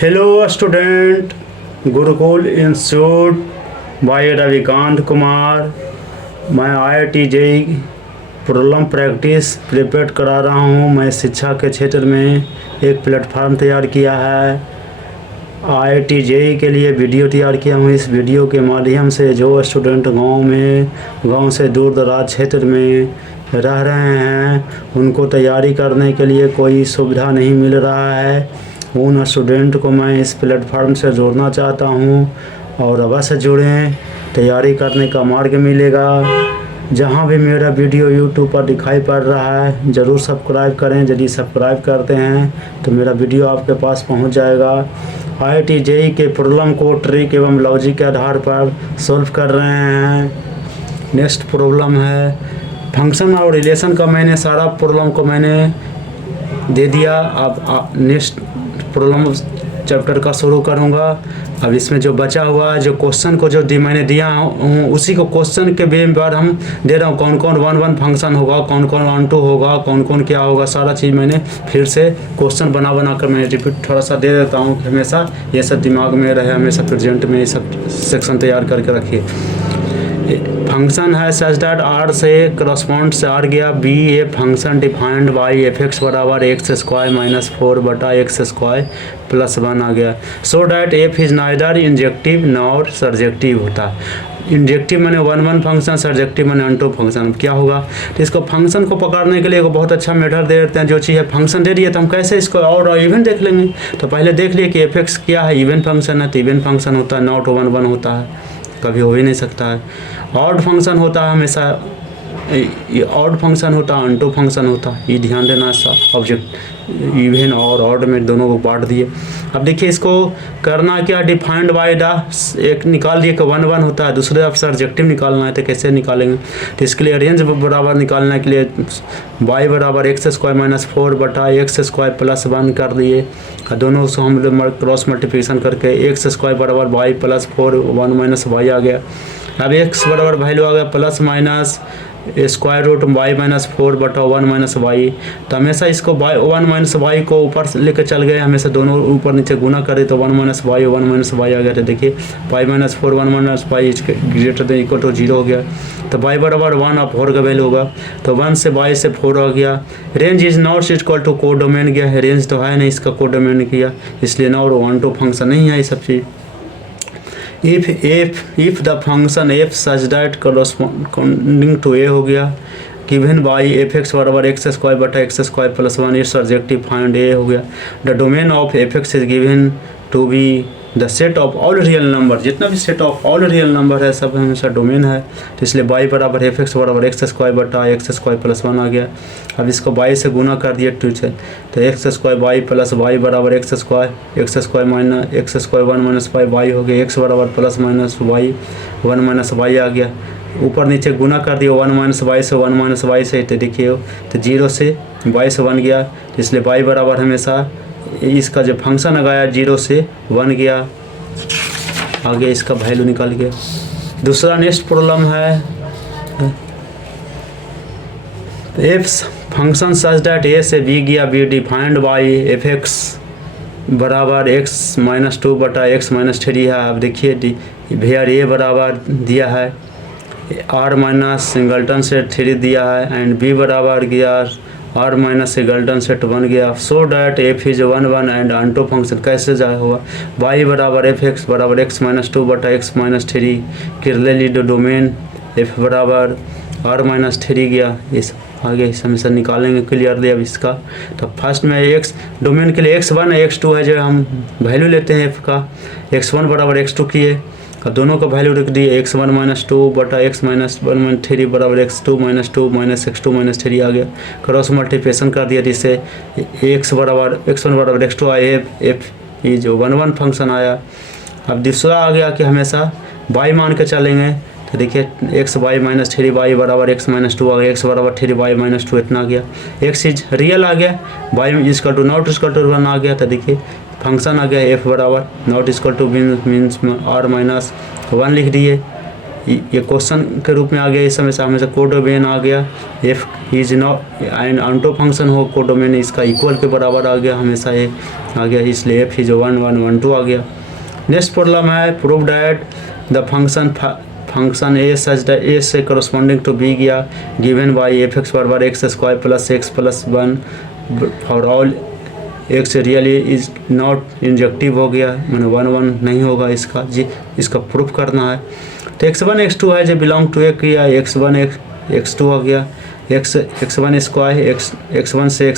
Hello student, Gurukul institute by Ravikant Kumar. मैं IIT JEE problem practice prepare करा रहा हूँ। मैं शिक्षा के क्षेत्र में एक प्लेटफार्म तैयार किया है। IIT JEE के लिए वीडियो तैयार किया हूँ। इस वीडियो के माध्यम से जो स्टूडेंट गांव से दूर दराज क्षेत्र में रह रहे हैं, उनको तैयारी करने के लिए कोई सुविधा नहीं मिल रहा है, उन स्टूडेंट को मैं इस प्लेटफार्म से जोड़ना चाहता हूं। और अवश्य जुड़ें, तैयारी करने का मार्ग मिलेगा। जहां भी मेरा वीडियो YouTube पर दिखाई पड़ रहा है, ज़रूर सब्सक्राइब करें। यदि सब्सक्राइब करते हैं तो मेरा वीडियो आपके पास पहुंच जाएगा। IIT JEE के प्रॉब्लम को ट्रिक एवं लॉजिक के आधार पर सॉल्व कर रहे हैं। नेक्स्ट प्रॉब्लम है फंक्शन और रिलेशन का। मैंने सारा प्रॉब्लम को मैंने दे दिया। अब नेक्स्ट प्रॉब्लम चैप्टर का शुरू करूँगा। अब इसमें जो बचा हुआ है, जो क्वेश्चन को जो मैंने दिया हूँ, उसी को क्वेश्चन के बेस पर हम दे रहा हूँ। कौन कौन 1 फंक्शन होगा, कौन कौन 1 2 होगा, कौन कौन क्या होगा, सारा चीज़ मैंने फिर से क्वेश्चन बना कर मैं रिपीट थोड़ा सा दे देता हूँ। हमेशा ये सब दिमाग में रहे, हमेशा प्रेजेंट में ये सब सेक्शन तैयार करके रखिए। फंक्शन है सच दैट R से करस्पॉन्ड से R गया be a function defined by f(x) बराबर x² - 4 बटा x² + 1 आ गया। So that f is neither injective nor surjective होता है। इंजेक्टिव मैंने 1 फंक्शन, सर्जेक्टिव मैंने 1 2 फंक्शन। क्या होगा, तो इसको फंक्शन को पकड़ने के लिए एक बहुत अच्छा मेथड दे देते हैं। जो चीज़ है फंक्शन दे रही है तो हम कैसे इसको और इवन देख लेंगे। तो पहले देख लिए कि f(x) क्या है, इवन फंक्शन है तो इवन फंक्शन होता है, नॉट 1 1 होता है, कभी हो ही नहीं सकता है। ऑड फंक्शन होता है हमेशा, ये ऑड फंक्शन होता है, अनटू फंक्शन होता है। ये ध्यान देना, ऑब्जेक्ट इवन और ऑड में दोनों को बांट दिए। अब देखिए इसको करना क्या, डिफाइंड बाय द एक निकाल दिए कि 1 1 होता है, दूसरे अब सर्जेक्टिव निकालना है तो कैसे निकालेंगे। तो इसके लिए रेंज बराबर निकालने के लिए y बराबर x² - 4 बटा x² + 1 कर दिए। दोनों से हम क्रॉस मल्टीप्लिकेशन करके x² बराबर y + 4 1 - y आ गया। अब x बराबर वैल्यू आ गया plus minus square root y - 4 बटा 1 - y। तो हमेशा इसको 1 - y को ऊपर लेकर चल गए, हमेशा दोनों ऊपर नीचे गुना करें तो 1 - y 1 - y आ गया। तो देखिए y - 4 1 - y greater than equal to 0 हो गया। तो y बराबर 1 और 4 का वैल्यू होगा, तो 1 से y से 4 आ गया। Range is not equal to codomain गया है, रेंज तो है नहीं, इसका कोडोमेन किया, इसलिए नॉट 1 2 फंक्शन नहीं है ये सब चीज़। if the function f such that corresponding to a हो गया, given by f(x) बराबर x² बटा x² + 1 is surjective find a हो गया। The domain of f(x) is given to be the set of all real number. जितना भी set of all real number है सब हमेशा डोमेन है, तो इसलिए y बराबर f(x) बराबर x² बटा x² + 1 आ गया। अब इसको y से गुना कर दिया 2 से, तो x² y + y बराबर x² - x² 1 - y हो गया। x बराबर प्लस माइनस y 1 - y आ गया। ऊपर नीचे गुना कर दिया 1 - y से 1 - y से, तो देखिए तो 0 से y से 1 गया, इसलिए y बराबर हमेशा इसका जो फंक्शन लगाया 0 से 1 गया, आगे इसका वैल्यू निकल गया। दूसरा नेक्स्ट प्रॉब्लम है F function such that a से b गया, b डिफाइंड बाई f(x) बराबर x - 2 बटा x - 3 है। अब देखिए भैया a बराबर दिया है r माइनस सिंगल्टन सेट 3 दिया है, एंड b बराबर गया r माइनस सिंगल्टन सेट 1 गया। So that f is 1 1 and unto function कैसे जाए होगा, y बराबर f(x) बराबर x - 2 बटा x - 3 क्लियरली डोमेन f बराबर r - 3 गया। इस आगे इस हमेशा निकालेंगे क्लियरली। अब इसका तो फर्स्ट में x डोमेन के लिए x1 है x2 है, जो हम वैल्यू लेते हैं f का, x1 बराबर x2 किए, अब दोनों का वैल्यू रख दिए x1 - 2 बटा x - 1 3 बराबर x2 - 2 x2 - 3 आ गया। क्रॉस मल्टीप्लिकेशन कर दिया, जिससे x1 बराबर x2 आया, f ये जो 1 1 फंक्शन आया। अब दूसरा आ गया कि हमेशा y मान के चलेंगे, तो देखिए xy - 3y बराबर x - 2 आ गया, x बराबर 3y - 2 इतना आ गया। x इज रियल आ गया, y equal to not equal to 1 आ गया। तो देखिए फंक्शन आ गया f बराबर not equal to means r - 1 लिख दिए, ये क्वेश्चन के रूप में आ गया, इस हमेशा कोडोमेन आ गया, F is not and onto function हो कोडोमेन इसका इक्वल के बराबर आ गया, हमेशा ये आ गया, इसलिए एफ इज 1 1 1 2 आ गया। नेक्स्ट प्रॉब्लम है prove that the function A such that A से करस्पॉन्डिंग टू बी गया गिवन बाई एफ एक्स बराबर x square plus x plus 1 for all x really is not injective हो गया, मैंने 1 1 नहीं होगा इसका जी, इसका प्रूफ करना है। तो x1 x2 है जो बिलोंग टू ए किया, x1 x2 हो गया, x1 स्क्वायर x1 से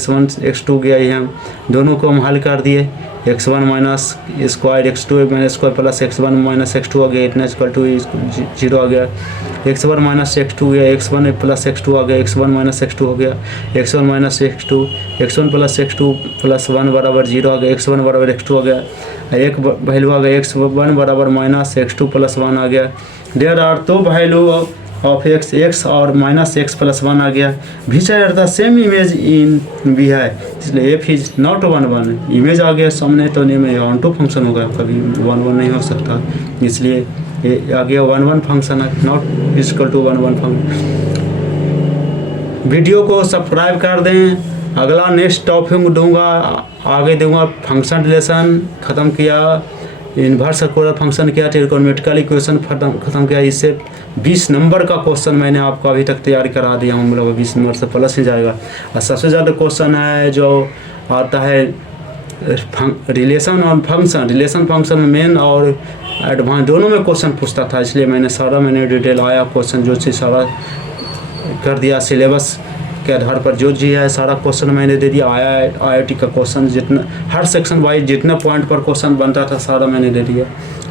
x2 गया, ये हम दोनों को हम हल कर दिए, x1 minus square x2 minus square plus x1 minus x2 हो गया, इतना इक्वल टू 0 आ गया, x1 माइनस x2 गया, x1 प्लस x2 आ गया, x1 माइनस x2 हो गया, x1 minus x2 x1 plus x2 plus 1 बराबर 0 आ गया, x1 बराबर x2 हो गया, एक वैल्यू आ गया x1 बराबर माइनस x2 प्लस 1 आ गया। There are two value of x और माइनस x प्लस 1 आ गया, which are the same image in B है, इसलिए एफ इज नॉट 1 1 इमेज आ गया सामने, तो नहीं में ऑन्टो फंक्शन होगा, कभी 1 1 नहीं हो सकता, इसलिए ये आ गया 1 1 फंक्शन है, not equal to 1 1 function. Video को सब्सक्राइब कर दें, अगला नेक्स्ट टॉपिक दूंगा, आगे दूंगा फंक्शन रिलेशन ख़त्म किया, इन्वर्स सर्कुलर फंक्शन किया, ट्रिगोनोमेट्रिकल इक्वेशन खत्म किया, इससे 20 नंबर का क्वेश्चन मैंने आपको अभी तक तैयार करा दिया हूँ, मतलब 20 नंबर से प्लस ही जाएगा। और सबसे ज़्यादा क्वेश्चन है जो आता है रिलेशन और फंक्शन में मेन और एडवांस दोनों में क्वेश्चन पूछता था, इसलिए मैंने डिटेल आया क्वेश्चन जो चीज़ सारा कर दिया, सिलेबस के आधार पर जो जी है सारा क्वेश्चन मैंने दे दिया, IIT का क्वेश्चन जितना हर सेक्शन वाइज जितने पॉइंट पर क्वेश्चन बनता था सारा मैंने दे दिया।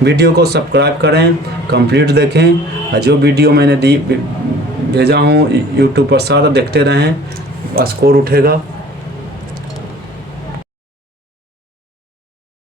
वीडियो को सब्सक्राइब करें, कंप्लीट देखें, और जो वीडियो मैंने भेजा हूँ यूट्यूब पर सारा देखते रहें, स्कोर उठेगा।